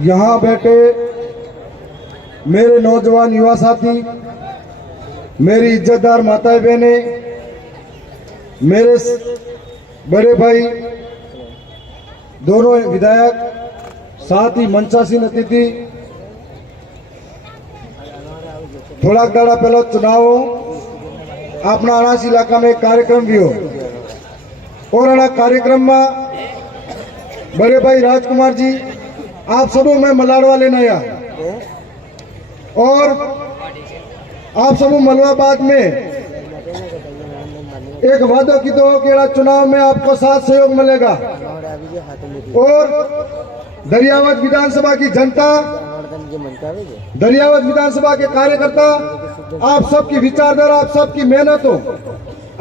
यहाँ बैठे मेरे नौजवान युवा साथी, मेरी इज्जतदार माताएं बहनें, मेरे बड़े भाई, दोनों विधायक, साथ ही मंचासीन अतिथि, थोड़ा दाड़ा पहले चुनाव अपना अनाज इलाका में कार्यक्रम भी हो और अना कार्यक्रम में बड़े भाई राजकुमार जी आप सबों में मलाड़वा लेना आया और आप सबों मलवाबाद में एक वादा की तो कि चुनाव में आपको साथ सहयोग मिलेगा और दरियावत विधानसभा की जनता, दरियावत विधानसभा के कार्यकर्ता, आप सबकी विचारधारा, आप सबकी मेहनत हो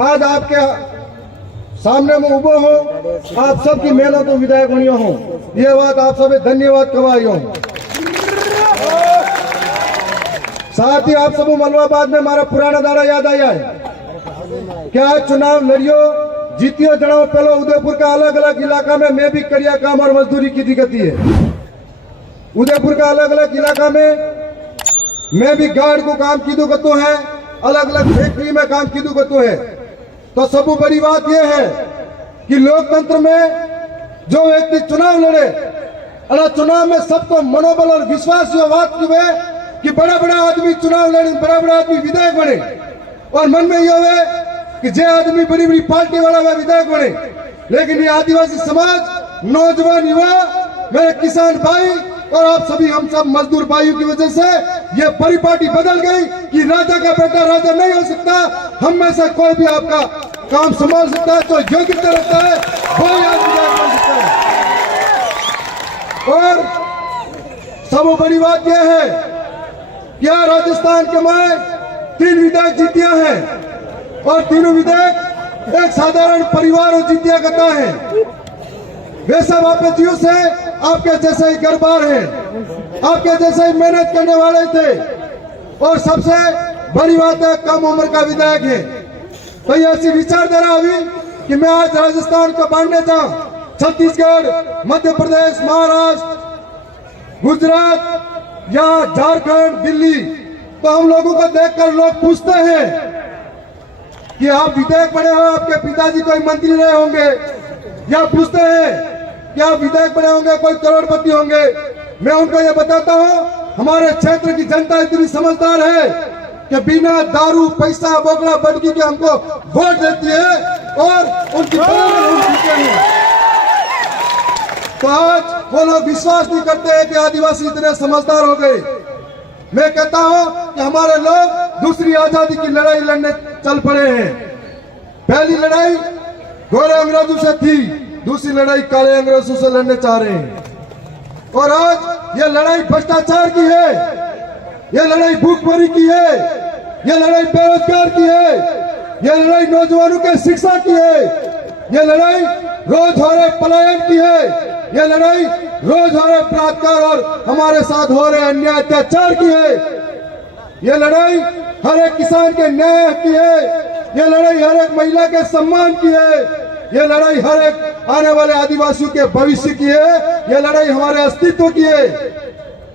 आज आपके सामने में उभो हो, आप सबकी मेहनत हो विधायक बनियो हो, ये बात आप सब धन्यवाद कवाइयो। साथ ही आप सब मलवाबाद में हमारा पुराना दाड़ा याद आया है। क्या चुनाव लड़ियो जीतियो जनाओ पहले उदयपुर का अलग अलग इलाका में मैं भी करिया काम और मजदूरी की दिक्कती है। उदयपुर का अलग अलग इलाका में मैं भी गार्ड को काम की दुगतो है, अलग अलग फैक्ट्री में काम की दुगतो है। तो सब बड़ी बात यह है कि लोकतंत्र में जो व्यक्ति चुनाव लड़े और चुनाव में सबको मनोबल और विश्वास ये बात की है कि बड़ा बड़ा आदमी चुनाव लड़े, बड़ा बड़ा आदमी विधायक बने और मन में यह है कि जे आदमी बड़ी बड़ी पार्टी वाला वह विधायक बने। लेकिन ये आदिवासी समाज, नौजवान युवा, मेरे किसान भाई और आप सभी हम सब मजदूर भाइयों की वजह से ये परिपाटी बदल गई कि राजा का बेटा राजा नहीं हो सकता, हम में से कोई भी आपका काम संभाल सकता है तो योग्यता रखता है कोई आज विधायक बन सकता है। और सब बड़ी बात यह है क्या राजस्थान के में 3 विधायक जीतिया हैं और तीनों विधायक एक साधारण परिवार और जीतिया करता है। वे सब आपके जीव से आपके जैसे ही गरबार हैं, आपके जैसे ही मेहनत करने वाले थे और सबसे बड़ी बात है कम उम्र का विधायक है। तो ये ऐसी विचारधारा हुई कि मैं आज राजस्थान को बांटने जाऊं, छत्तीसगढ़, मध्य प्रदेश, महाराष्ट्र, गुजरात या झारखंड, दिल्ली, तो हम लोगों को देखकर लोग पूछते हैं कि आप विधायक बने हो, आपके पिताजी कोई मंत्री रहे होंगे, या पूछते हैं कि आप विधायक बने होंगे, कोई करोड़पति होंगे। मैं उनको ये बताता हूँ हमारे क्षेत्र की जनता इतनी समझदार है कि बिना दारू, पैसा, बोगला, बटकी के हमको वोट देती है और उनकी जीते हैं। तो आज वो लोग विश्वास नहीं करते हैं कि आदिवासी इतने समझदार हो गए। मैं कहता हूँ कि हमारे लोग दूसरी आजादी की लड़ाई लड़ने चल पड़े हैं। पहली लड़ाई गोरे अंग्रेजों से थी, दूसरी लड़ाई काले अंग्रेजों से लड़ने चाह रहे हैं। और आज ये लड़ाई भ्रष्टाचार की है, ये लड़ाई भूखमरी की है, ये लड़ाई बेरोजगार की है, ये लड़ाई नौजवानों के शिक्षा की है, ये लड़ाई रोज हो रहे पलायन की है, ये लड़ाई रोज हो रहे बलात्कार और हमारे साथ हो रहे अन्याय अत्याचार की है, ये लड़ाई हर एक किसान के न्याय की है, ये लड़ाई हर एक महिला के सम्मान की है, ये लड़ाई हर एक आने वाले आदिवासियों के भविष्य की है, ये लड़ाई हमारे अस्तित्व की है।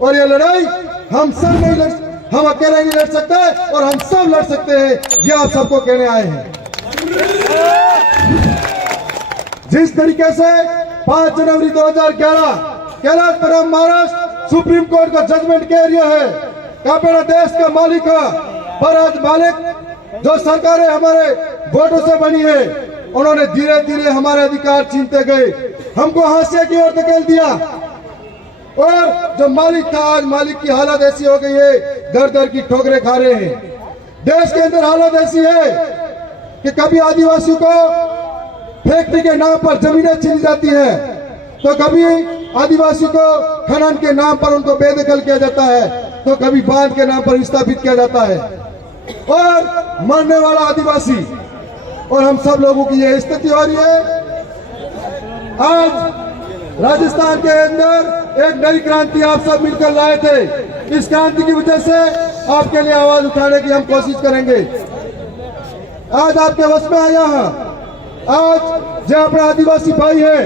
और ये लड़ाई हम सब नहीं हम अकेले नहीं लड़ सकते और हम सब लड़ सकते हैं, ये आप सबको कहने आए हैं। जिस तरीके से 5 जनवरी 2011 कैलाश परम महाराष्ट्र सुप्रीम कोर्ट का जजमेंट कह रहा है कि अपना देश का मालिक है, पर आज मालिक जो सरकारें हमारे वोटों से बनी है उन्होंने धीरे धीरे हमारे अधिकार छीनते गए, हमको हाशिए की ओर धकेल दिया और जो मालिक था आज मालिक की हालत ऐसी हो गई है, दर दर की ठोकरें खा रहे हैं। देश के अंदर हालत ऐसी है कि कभी आदिवासियों को फैक्ट्री के नाम पर जमीनें छीनी जाती है, तो कभी आदिवासी को खनन के नाम पर उनको बेदखल किया जाता है, तो कभी बांध के नाम पर विस्थापित किया जाता है और मरने वाला आदिवासी। और हम सब लोगों की यह स्थिति हो रही है। आज राजस्थान के अंदर एक नई क्रांति आप सब मिलकर लाए थे, इस क्रांति की वजह से आपके लिए आवाज उठाने की हम कोशिश करेंगे। आज आपके वश में आया है, आज जो अपना आदिवासी भाई है,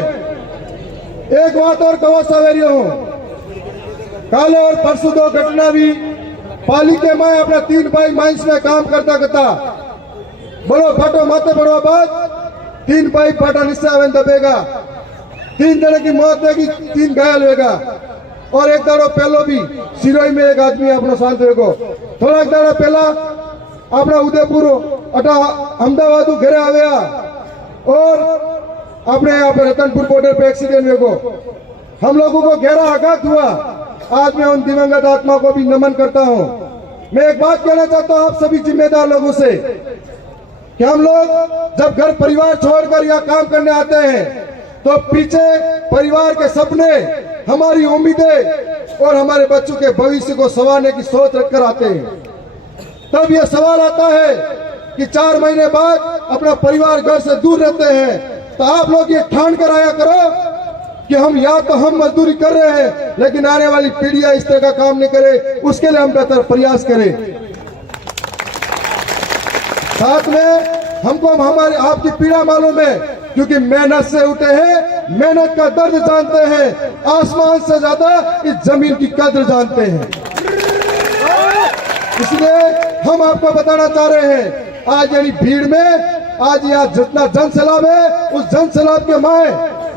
एक बात और कहो सवेरियो हो कल और परसों दो घटना भी पालिके में अपना 3 भाई माइंस में काम करता करता बोलो फटो माते बड़ो बात 3 भाई फटा निश्चय आवेन दबेगा 3 जने की मौत होगी 3 घायल होगा और एक दाड़ो पहलो भी सिरोई में एक आदमी अपना शांत होगा थोड़ा एक दाड़ा पहला अपना उदयपुर अटा अहमदाबाद घरे आया और अपने यहाँ पे रतनपुर बॉर्डर पे एक्सीडेंट हुआ हम लोगों को गहरा आघात हुआ। आज मैं उन दिवंगत आत्मा को भी नमन करता हूँ। मैं एक बात कहना चाहता हूँ आप सभी जिम्मेदार लोगों से कि हम लोग जब घर परिवार छोड़कर यहाँ काम करने आते हैं तो पीछे परिवार के सपने हमारी उम्मीदें और हमारे बच्चों के भविष्य को संवारने की सोच रखकर आते हैं। तब यह सवाल आता है कि 4 महीने बाद अपना परिवार घर से दूर रहते हैं तो आप लोग ये ठान कर आया करो कि हम या तो हम मजदूरी कर रहे हैं लेकिन आने वाली पीढ़ियां इस तरह का काम नहीं करे उसके लिए हम बेहतर प्रयास करें। साथ में हमको हमारी आपकी पीड़ा मालूम है क्योंकि मेहनत से उठे हैं, मेहनत का दर्द जानते हैं, आसमान से ज्यादा इस जमीन की कद्र जानते हैं। इसलिए हम आपको बताना चाह रहे हैं आज यानी भीड़ में आज यहाँ जितना जन सैलाब है उस जन सैलाब के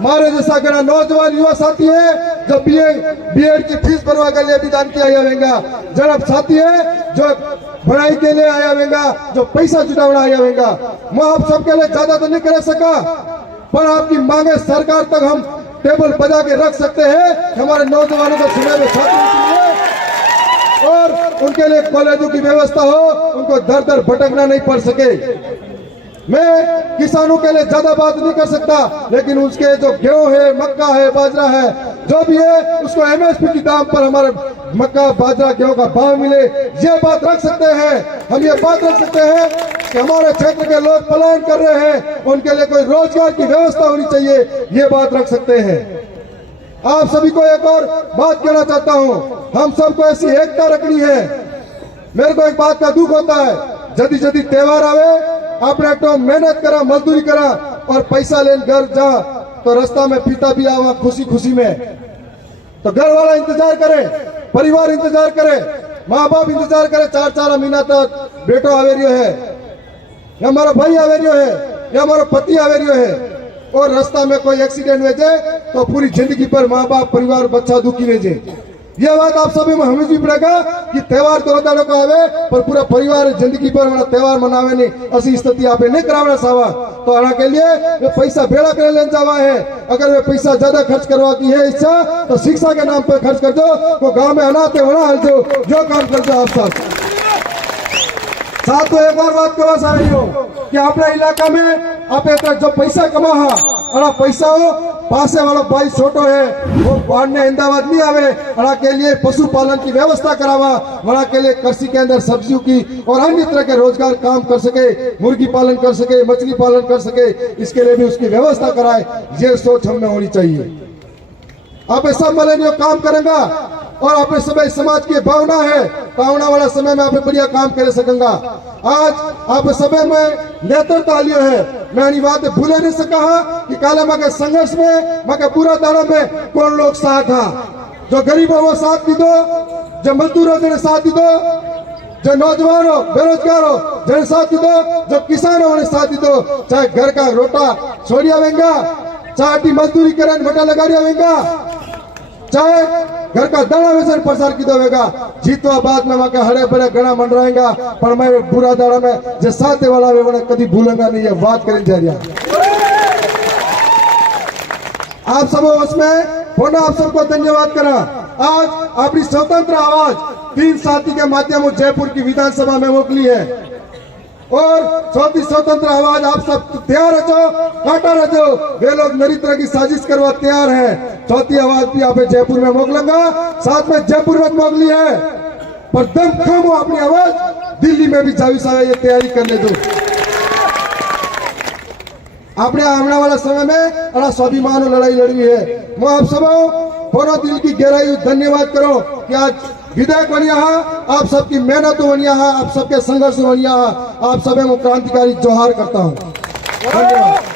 मारे जैसा गणा नौजवान युवा साथी है जो बीएड की फीस भरवा के लिए विधान किया जाएगा, जनाब साथी है जो पढ़ाई के लिए आया होगा, जो पैसा जुटावना आया होगा। मैं आप सबके लिए ज्यादा तो नहीं कर सका पर आपकी मांगे सरकार तक हम टेबल बजा के रख सकते हैं हमारे नौजवानों को सुने में छात्रों के लिए और उनके लिए कॉलेजों की व्यवस्था हो, उनको दर दर भटकना नहीं पड़ सके। मैं किसानों के लिए ज्यादा बात नहीं कर सकता लेकिन उसके जो गेहूं है, मक्का है, बाजरा है, जो भी है उसको एमएसपी की दाम पर हमारे मक्का, बाजरा, गेहूं का भाव मिले, ये बात रख सकते हैं। हम ये बात रख सकते हैं कि हमारे क्षेत्र के लोग पलायन कर रहे हैं, उनके लिए कोई रोजगार की व्यवस्था होनी चाहिए, ये बात रख सकते हैं। आप सभी को एक और बात कहना चाहता हूँ, हम सबको ऐसी एकता रखनी है। मेरे को एक बात का दुख होता है, जदी जदी त्योहार आवे आपने तो मेहनत करा, मजदूरी करा और पैसा लेन घर जा तो रास्ता में पिता भी आवा खुशी खुशी में, तो घर वाला इंतजार करे, परिवार इंतजार करे, माँ बाप इंतजार करे 4-4 महीना तक बेटो आवेरियो है या हमारा भाई आवेरियो है या हमारा पति आवेरियो है और रास्ता में कोई एक्सीडेंट हो जाए तो पूरी जिंदगी पर माँ बाप, परिवार, बच्चा दुखी हो जाए। यह बात आप सभी में हमें भी पड़ेगा कि त्योहार तो दाड़ों को आवे पर पूरा परिवार जिंदगी पर वाला त्योहार मनावे नहीं, ऐसी स्थिति आप नहीं करावना सावा। तो आना के लिए वे पैसा बेड़ा कर लेने जावा है, अगर वे पैसा ज्यादा खर्च करवा की है इच्छा तो शिक्षा के नाम पर खर्च कर दो, तो गाँव में अनाथ होना हल दो, जो काम कर दो आप सब। साथ तो एक और बात कहवा सा रही हो कि अपने इलाका में आप जो पैसा कमा अड़ा पैसा हो पासे वाला भाई छोटो है वो पढ़ने अहमदाबाद नहीं आवे, अड़ा के लिए पशुपालन की व्यवस्था करावा, वड़ा के लिए कृषि के अंदर सब्जियों की और अन्य तरह के रोजगार काम कर सके, मुर्गी पालन कर सके, मछली पालन कर सके, इसके लिए भी उसकी व्यवस्था कराए। ये सोच हमें होनी चाहिए। आप सब मिलेनियो काम करेंगा और अपने समय समाज की भावना है तो आने वाला समय में आप बढ़िया काम कर सकेंगा। आज आप समय में नेतृत्व आलियो है, मैं बात भूले नहीं सका कि काले माँ के संघर्ष में माँ के पूरा दाड़ा में कौन लोग साथ था, जो गरीबों वो साथ दी दो, जो मजदूरों ने साथ दी दो, जो नौजवान हो, बेरोजगार हो जिन्हें साथ दी दो, जो किसान हो उन्हें साथ दी दो, चाहे घर का रोटा छोड़िया वेंगा, चाहे मजदूरी करें मोटा लगा वेंगा, चाहे घर का दाना वेचन प्रसार की देगा। जीतवा बाद में वहां के हरे भरे गणा मन रहेगा पर मैं बुरा दाड़ा में जो साथ वाला वे कभी भूलेगा नहीं, ये बात करें जा रहा। आप सब उसमें पुनः आप सबको धन्यवाद करा। आज अपनी स्वतंत्र आवाज 3 साथी के माध्यम से जयपुर की विधानसभा में मोकली है और चौथी स्वतंत्र आवाज आप सब तैयार रहो, काटा रहो, वे लोग नई तरह की साजिश करवा तैयार है। चौथी आवाज भी आप जयपुर में मोकलूंगा, साथ में जयपुर में मोकली है पर दम कम हो अपनी आवाज दिल्ली में भी जावी सावे ये तैयारी करने दो। आपने आने वाला समय में बड़ा स्वाभिमान लड़ाई लड़ी है। मैं आप सब पूरा दिल की गहराई धन्यवाद करो कि आज विधायक बनिया आप सबकी मेहनत बनिया, आप सबके संघर्ष बनिया, आप सब क्रांतिकारी जोहार करता हूँ। धन्यवाद।